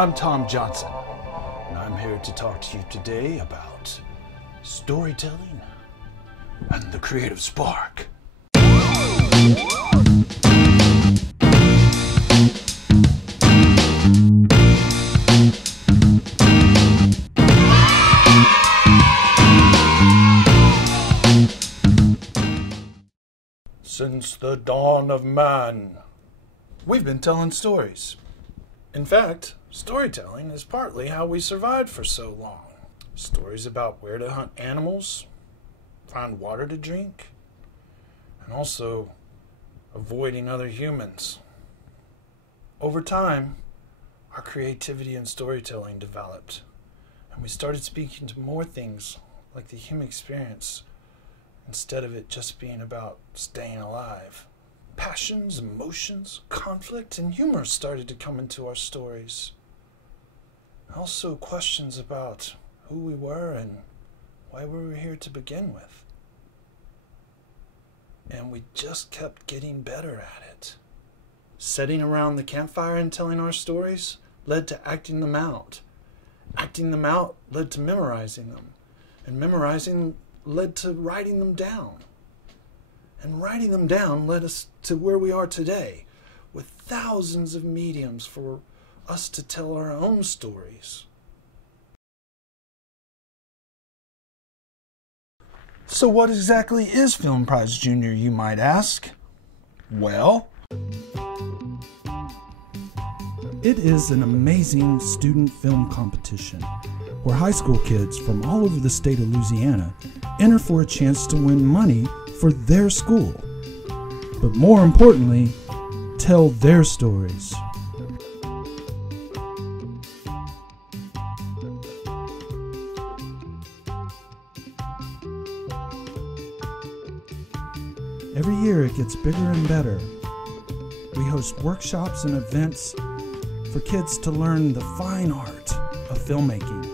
I'm Tom Johnson, and I'm here to talk to you today about storytelling and the creative spark. Since the dawn of man, we've been telling stories. In fact, storytelling is partly how we survived for so long. Stories about where to hunt animals, find water to drink, and also avoiding other humans. Over time, our creativity in storytelling developed, and we started speaking to more things like the human experience instead of it just being about staying alive. Passions, emotions, conflict, and humor started to come into our stories. Also questions about who we were and why we were here to begin with. And we just kept getting better at it. Sitting around the campfire and telling our stories led to acting them out. Acting them out led to memorizing them. And memorizing led to writing them down. And writing them down led us to where we are today, with thousands of mediums for us to tell our own stories. So what exactly is Film Prize Junior, you might ask? Well, it is an amazing student film competition where high school kids from all over the state of Louisiana enter for a chance to win money for their school, but more importantly, tell their stories. Every year it gets bigger and better. We host workshops and events for kids to learn the fine art of filmmaking.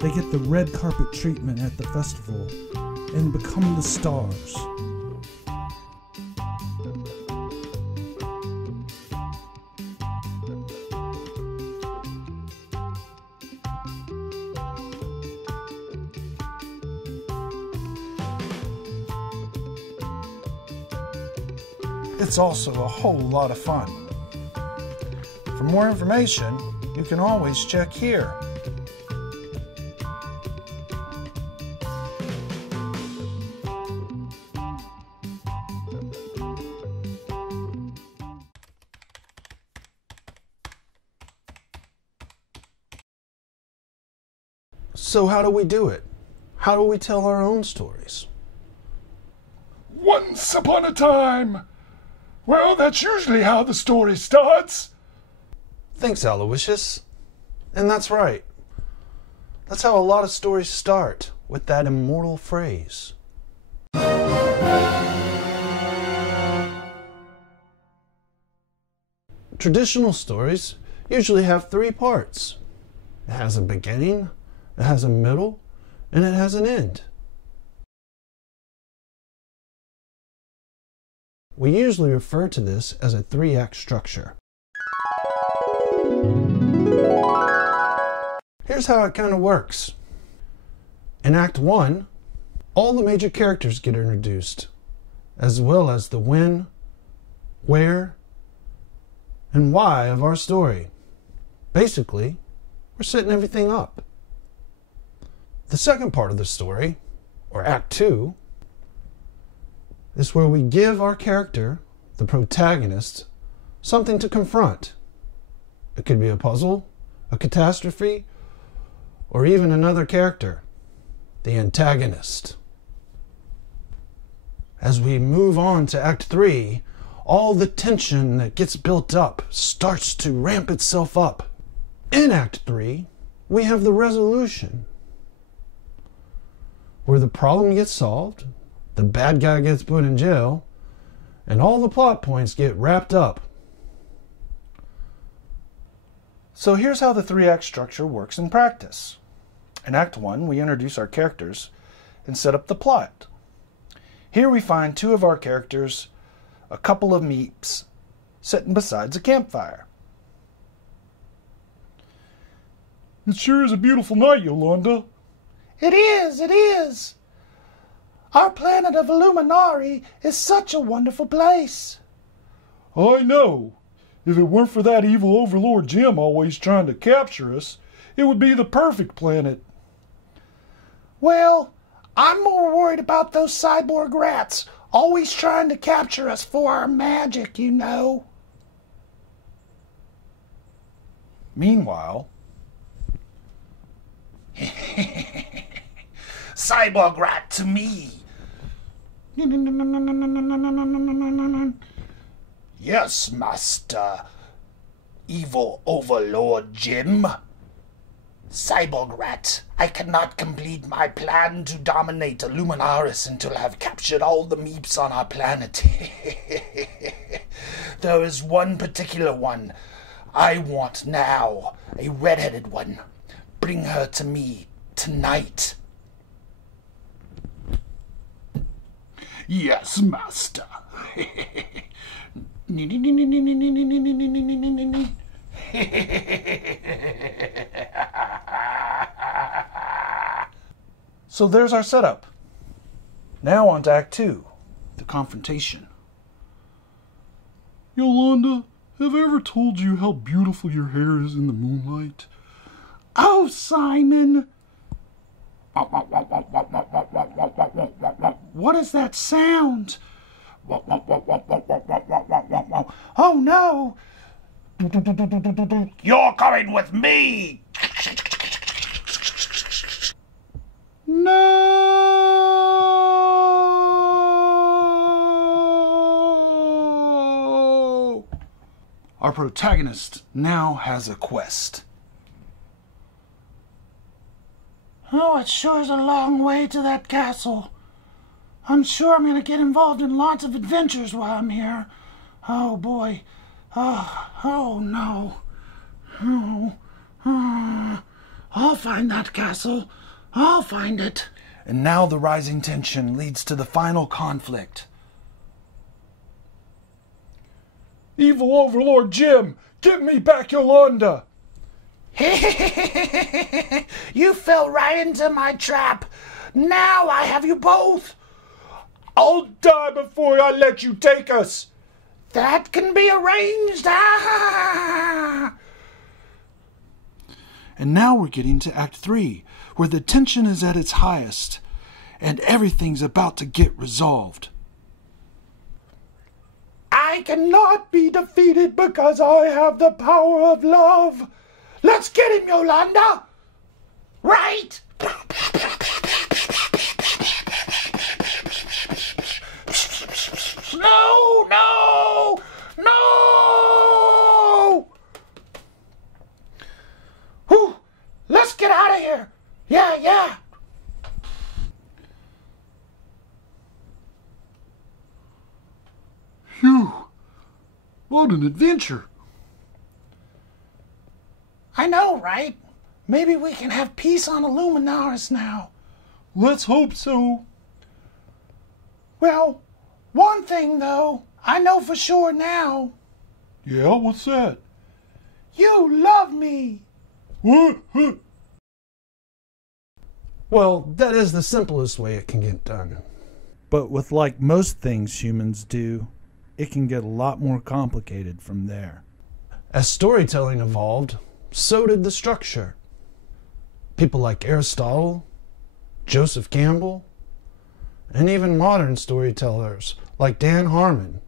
They get the red carpet treatment at the festival and become the stars. It's also a whole lot of fun. For more information, you can always check here. So how do we do it? How do we tell our own stories? Once upon a time. Well, that's usually how the story starts. Thanks, Aloysius. And that's right. That's how a lot of stories start, with that immortal phrase. Traditional stories usually have three parts. It has a beginning, it has a middle, and it has an end. We usually refer to this as a three-act structure. Here's how it kind of works. In Act 1, all the major characters get introduced, as well as the when, where, and why of our story. Basically, we're setting everything up. The second part of the story, or Act 2, is where we give our character, the protagonist, something to confront. It could be a puzzle, a catastrophe, or even another character, the antagonist. As we move on to Act 3, all the tension that gets built up starts to ramp itself up. In Act 3, we have the resolution, where the problem gets solved, the bad guy gets put in jail, and all the plot points get wrapped up. So here's how the three-act structure works in practice. In Act 1, we introduce our characters and set up the plot. Here we find two of our characters, a couple of meeps, sitting beside a campfire. It sure is a beautiful night, Yolanda. It is, it is. Our planet of Illuminari is such a wonderful place. I know. If it weren't for that evil overlord Jim always trying to capture us, it would be the perfect planet. Well, I'm more worried about those cyborg rats, always trying to capture us for our magic, you know. Meanwhile, cyborg rat to me. Yes, Master. Evil Overlord Jim. Cyborg rat, I cannot complete my plan to dominate Illuminaris until I have captured all the meeps on our planet. There is one particular one I want now, a red-headed one. Bring her to me tonight. Yes, Master. So there's our setup. Now on to Act 2, the confrontation. Yolanda, have I ever told you how beautiful your hair is in the moonlight? Oh, Simon! What is that sound? Oh no! You're coming with me! No! Our protagonist now has a quest. Oh, it sure is a long way to that castle. I'm sure I'm going to get involved in lots of adventures while I'm here. Oh, boy. Oh no. I'll find that castle. I'll find it. And now the rising tension leads to the final conflict. Evil Overlord Jim, give me back Yolanda! You fell right into my trap. Now I have you both. I'll die before I let you take us. That can be arranged. Ah! And now we're getting to Act 3, where the tension is at its highest, and everything's about to get resolved. I cannot be defeated because I have the power of love. Let's get him, Yolanda! Right? No! No! No! Whew! Let's get out of here! Yeah! Phew! What an adventure! I know, right? Maybe we can have peace on Illuminaris now. Let's hope so. Well, one thing, though, I know for sure now. Yeah, what's that? You love me! What? Well, that is the simplest way it can get done. But with like most things humans do, it can get a lot more complicated from there. As storytelling evolved, so did the structure. People like Aristotle, Joseph Campbell, and even modern storytellers like Dan Harmon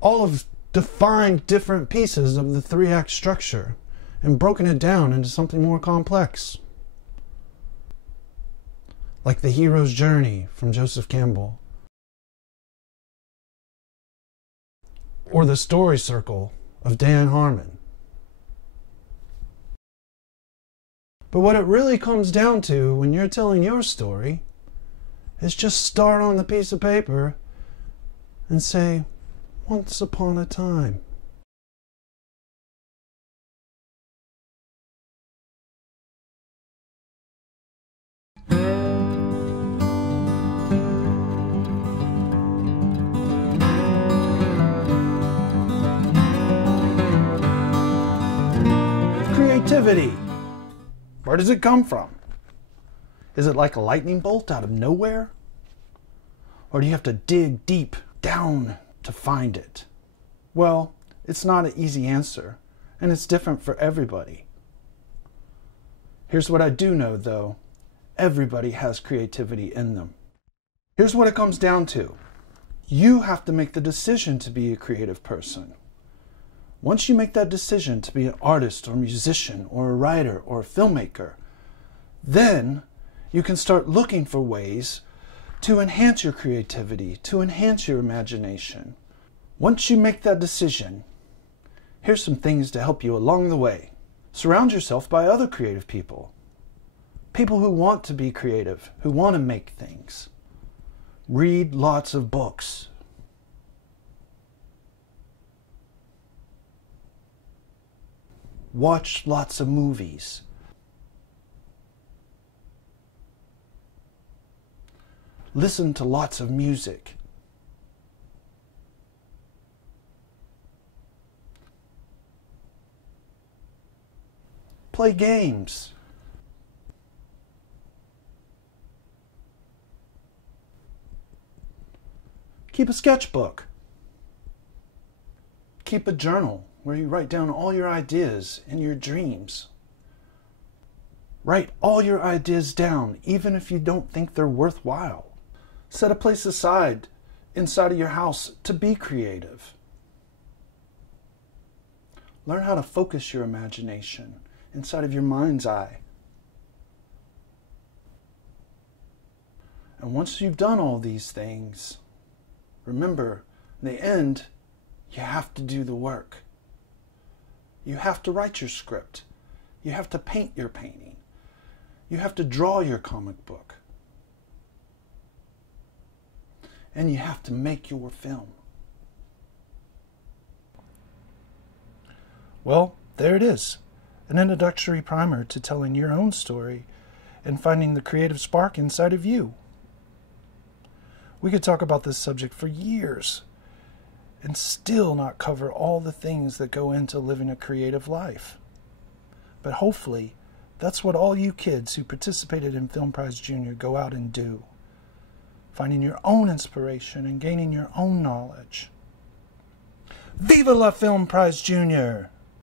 all have defined different pieces of the three-act structure and broken it down into something more complex. Like The Hero's Journey from Joseph Campbell, or The Story Circle of Dan Harmon. But what it really comes down to when you're telling your story is just start on the piece of paper and say, once upon a time. creativity? Where does it come from? Is it like a lightning bolt out of nowhere? Or do you have to dig deep down to find it? Well, it's not an easy answer, and it's different for everybody. Here's what I do know, though. Everybody has creativity in them. Here's what it comes down to. You have to make the decision to be a creative person. Once you make that decision to be an artist or musician or a writer or a filmmaker, then you can start looking for ways to enhance your creativity, to enhance your imagination. Once you make that decision, here's some things to help you along the way. Surround yourself by other creative people. People who want to be creative, who want to make things. Read lots of books. Watch lots of movies. Listen to lots of music. Play games. Keep a sketchbook. Keep a journal where you write down all your ideas and your dreams. Write all your ideas down, even if you don't think they're worthwhile. Set a place aside inside of your house to be creative. Learn how to focus your imagination inside of your mind's eye. And once you've done all these things, remember, in the end, you have to do the work. You have to write your script. You have to paint your painting. You have to draw your comic book. And you have to make your film. Well, there it is. An introductory primer to telling your own story and finding the creative spark inside of you. We could talk about this subject for years and still not cover all the things that go into living a creative life. But hopefully, that's what all you kids who participated in Film Prize Junior go out and do. Finding your own inspiration and gaining your own knowledge. Viva la Film Prize Junior!